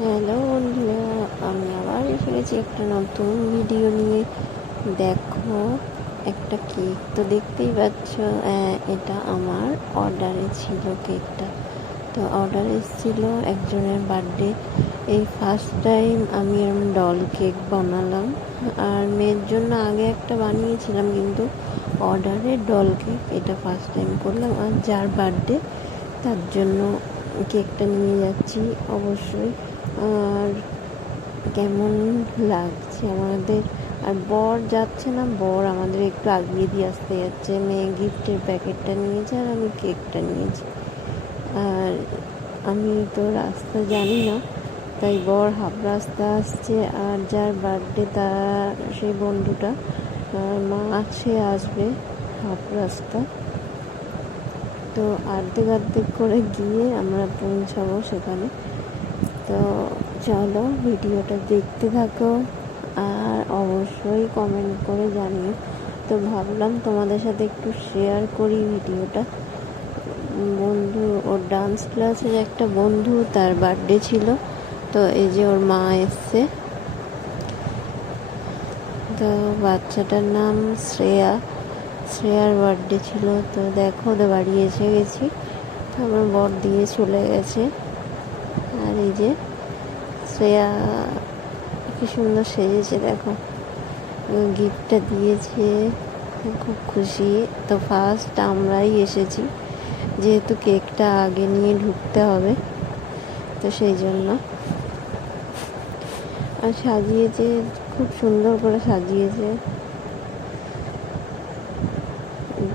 Hello বন্ধুরা, আমি আবার এসে গেছি একটা নতুন ভিডিও নিয়ে। দেখো, একটা কেক তো দেখতেই পাচ্ছ। এটা আমার অর্ডারে ছিল কেকটা। তো অর্ডার এসেছিলো একজনের বার্থডে। এই ফার্স্ট টাইম আমি এরকম ডল কেক বানালাম। আর মেয়ের জন্য আগে একটা বানিয়েছিলাম, কিন্তু অর্ডারে ডল কেক এটা ফার্স্ট টাইম করলাম। আর যার বার্থডে তার জন্য কেকটা নিয়ে যাচ্ছি অবশ্যই। আর কেমন লাগছে আমাদের। আর বর যাচ্ছে না, বর আমাদের একটু আগিয়ে দিয়ে আসতে যাচ্ছে। মেয়ে গিফটের প্যাকেটটা নিয়েছে আর আমি কেকটা নিয়েছি। আর আমি তো রাস্তা জানি না, তাই বর হাফ রাস্তা আসছে। আর যার বার্থডে তার সেই বন্ধুটা মা সে আসবে হাফ রাস্তা। তো অর্ধেক করে গিয়ে আমরা পৌঁছাবো সেখানে। তো চলো ভিডিওটা দেখতে থাকো আর অবশ্যই কমেন্ট করে জানিও। তো ভাবলাম তোমাদের সাথে একটু শেয়ার করি ভিডিওটা। বন্ধু, ওর ডান্স ক্লাসের একটা বন্ধু, তার বার্থডে ছিল। তো এই যে ওর মা এসছে। তো বাচ্চাটার নাম শ্রেয়ার বার্থডে ছিল। তো দেখো, ওদের বাড়ি এসে গেছি। তো আমার বর দিয়ে চলে গেছে। আর এই যে শ্রেয়া কি সুন্দর সেজেছে, দেখো গিফটটা দিয়েছে, খুব খুশি। তো ফার্স্ট আমরাই এসেছি, যেহেতু কেকটা আগে নিয়ে ঢুকতে হবে, তো সেই জন্য। আর সাজিয়েছে, খুব সুন্দর করে সাজিয়েছে।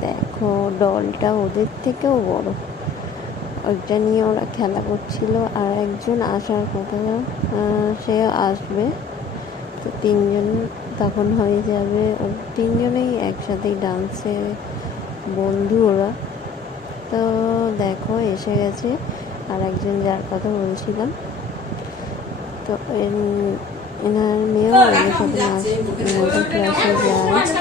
দেখো, ডলটা ওদের থেকেও বড়। ওইটা নিয়ে ওরা খেলা করছিল। আর একজন আসার কথা, সে আসবে। তো তিনজন তখন হয়ে যাবে। তিনজনেই একসাথেই ডান্সে বন্ধু ওরা। তো দেখো এসে গেছে আর একজন, যার কথা বলছিলাম। তো এনার মেয়েও আমাদের সাথে নাচের ক্লাসে যায়।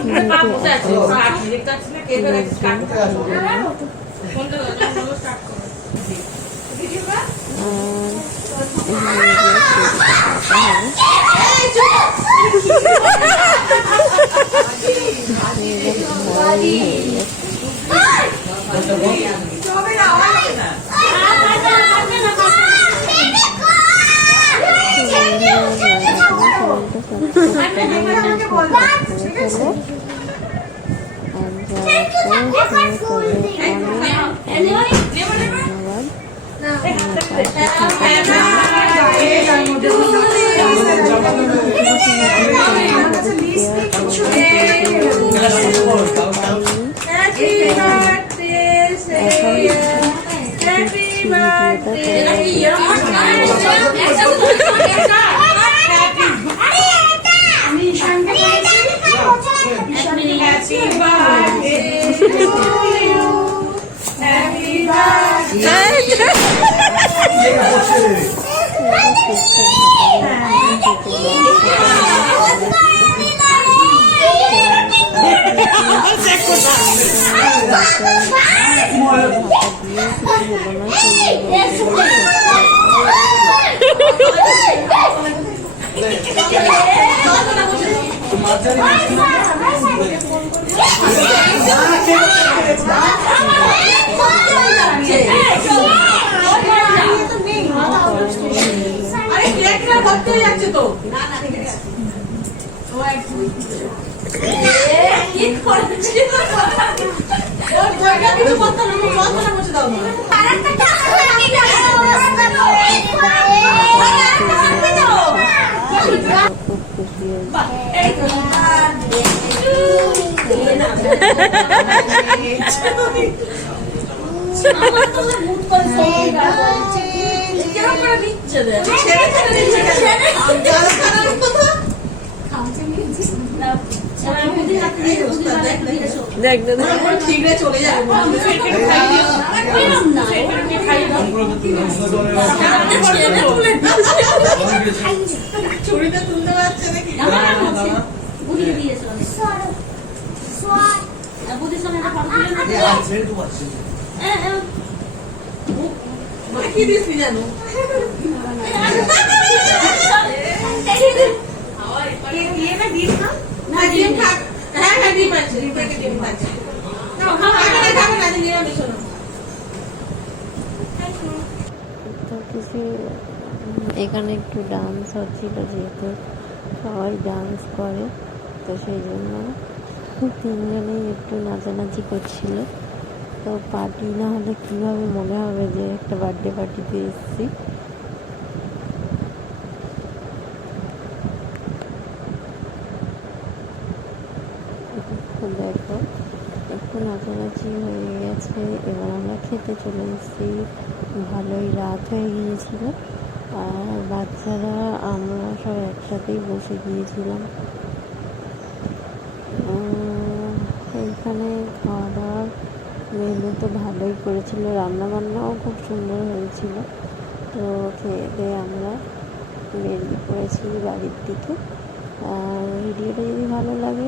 আর নাম হচ্ছে দেখ না ছুরিটা তুলতে পারছে নাকি? মাখিয়ে দিস কি জানো? না, ডিম খা। হ্যাঁ, হ্যাঁ, ডিম আছে। ডিম থেকে ডিম খাচ্ছে। খাবে না, নিরামিষ হলো। তো কিছু এখানে একটু ডান্স হচ্ছিল, যেহেতু সবাই ডান্স করে, তো সেই জন্য তিনজনেই একটু নাচানাচি করছিল। তো পার্টি না হলে কীভাবে মনে হবে যে একটা বার্থডে পার্টিতে এসেছি। তো দেখো একটু নাচানাচি হয়ে গেছে, এবার আমরা খেতে চলে এসেছি। ভালোই রাত হয়ে গিয়েছিল, আর বাচ্চারা আমরা সব একসাথেই বসে গিয়েছিলাম। এইখানে খাওয়া দাওয়ার মেনু তো ভালোই করেছিল, রান্না বান্নাও খুব সুন্দর হয়েছিল। তো খেয়ে দিয়ে আমরা বেরিয়ে পড়েছি বাড়ির দিকে। আর ভিডিওটা যদি ভালো লাগে